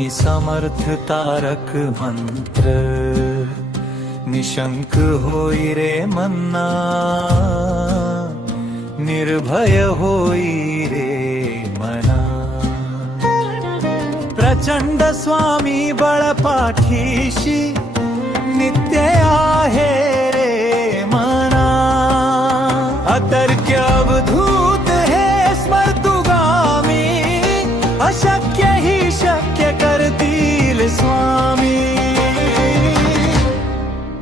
स्वामी समर्थ तारक मंत्र, निशंक होई रे मन्ना, निर्भय होई रे मना। प्रचंड स्वामी बळपाठीशी, नित्य आहे रे मना। अतर्क्य अवधूत हे स्मर्तुगामी, अशक्य ही शक्य करतील स्वामी।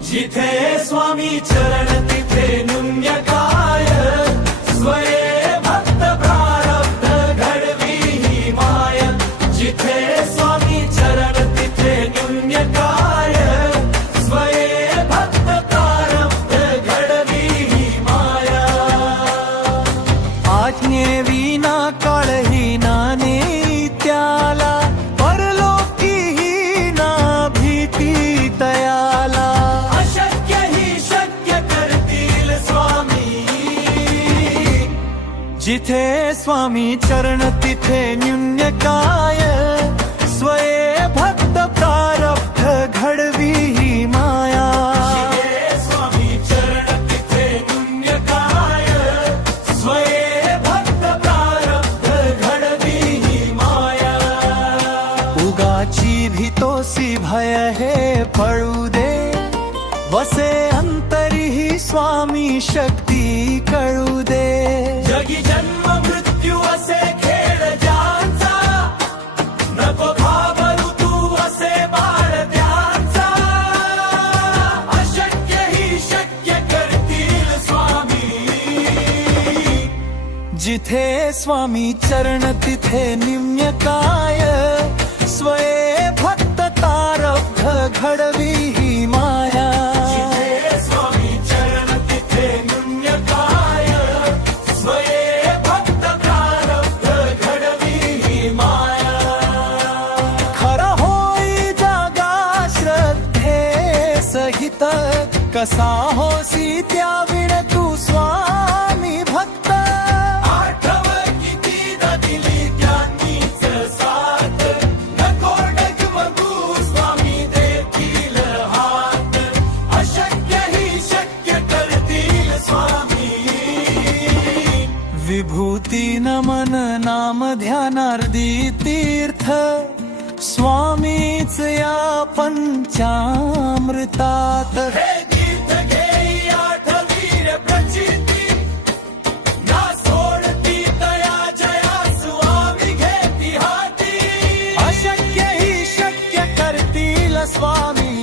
जिथे स्वामी चरण तिथे न्यून्य काय, स्वये भक्त प्रारब्ध घडवी ही माय। जिथे स्वामी चरण तिथे न्यून्य काय, स्वये भक्त प्रारब्ध घडवी ही माया। आज्ञे विना काळही नाने त्याला, परलोकी ही ना भीती तयाला। अशक्य ही शक्य करतील स्वामी, जिथे स्वामी चरण तिथे न्यून्य काय, स्वये भक्त प्रारब्ध घडवी ही माया। जिथे स्वामी चरण तिथे न्यून्य काय, स्वये भक्त प्रारब्ध घडवी ही माया। उगाची भीतोसी भय हे पळू दे, वसे अंतरी ही स्वामी शक्ती कळू दे। जगी जन्म मृत्यू असे खेळ ज्यांचा, नको घाबरू तू असे बाळ त्यांचा। अशक्य ही शक्य करतील स्वामी, जिथे स्वामी चरण तिथे निम्य काय, स्वये भक्त तारब्ध घडवी ही माया। जिथे स्वामी चरण तिथे निम्य काय, स्वये भक्त तारब्ध घडवी ही माया। खरा होई जागा श्रद्धे सहित, कसा होसी त्या विण तू स्वामी भक्त। आठव कितीदा दिली त्यांनीच साथ, नको डगमगू स्वामी देतील हात। अशक्य ही शक्य करतील स्वामी, विभूती नमन नाम ध्यानार्दी तीर्थ, स्वामीच या पंचामृतात। हे तीर्थ घेई आठवीर प्रचिती, ना सोडती तया जया स्वामी घेती हाती। अशक्य ही शक्य करतील स्वामी,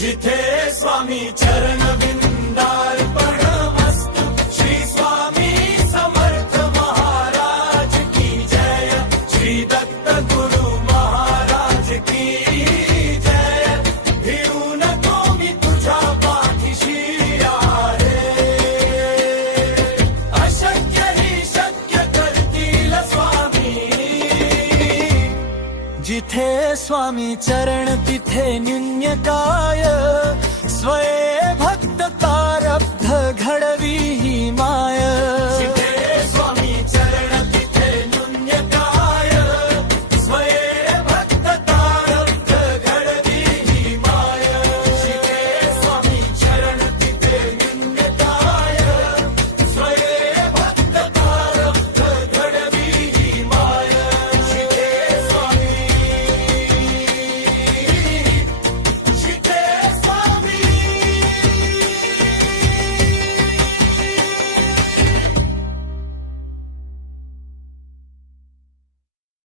जिथे स्वामी चरण विंदार्पणमस्तु। श्री स्वामी समर्थ महाराज की जय, श्री दत्त गुरु महाराज की जय। भिवू नको मी तुझ्या पाठीशी आहे, अशक्य ही शक्य करतील स्वामी, जिथे स्वामी चरण तिथे न्यून्य काय।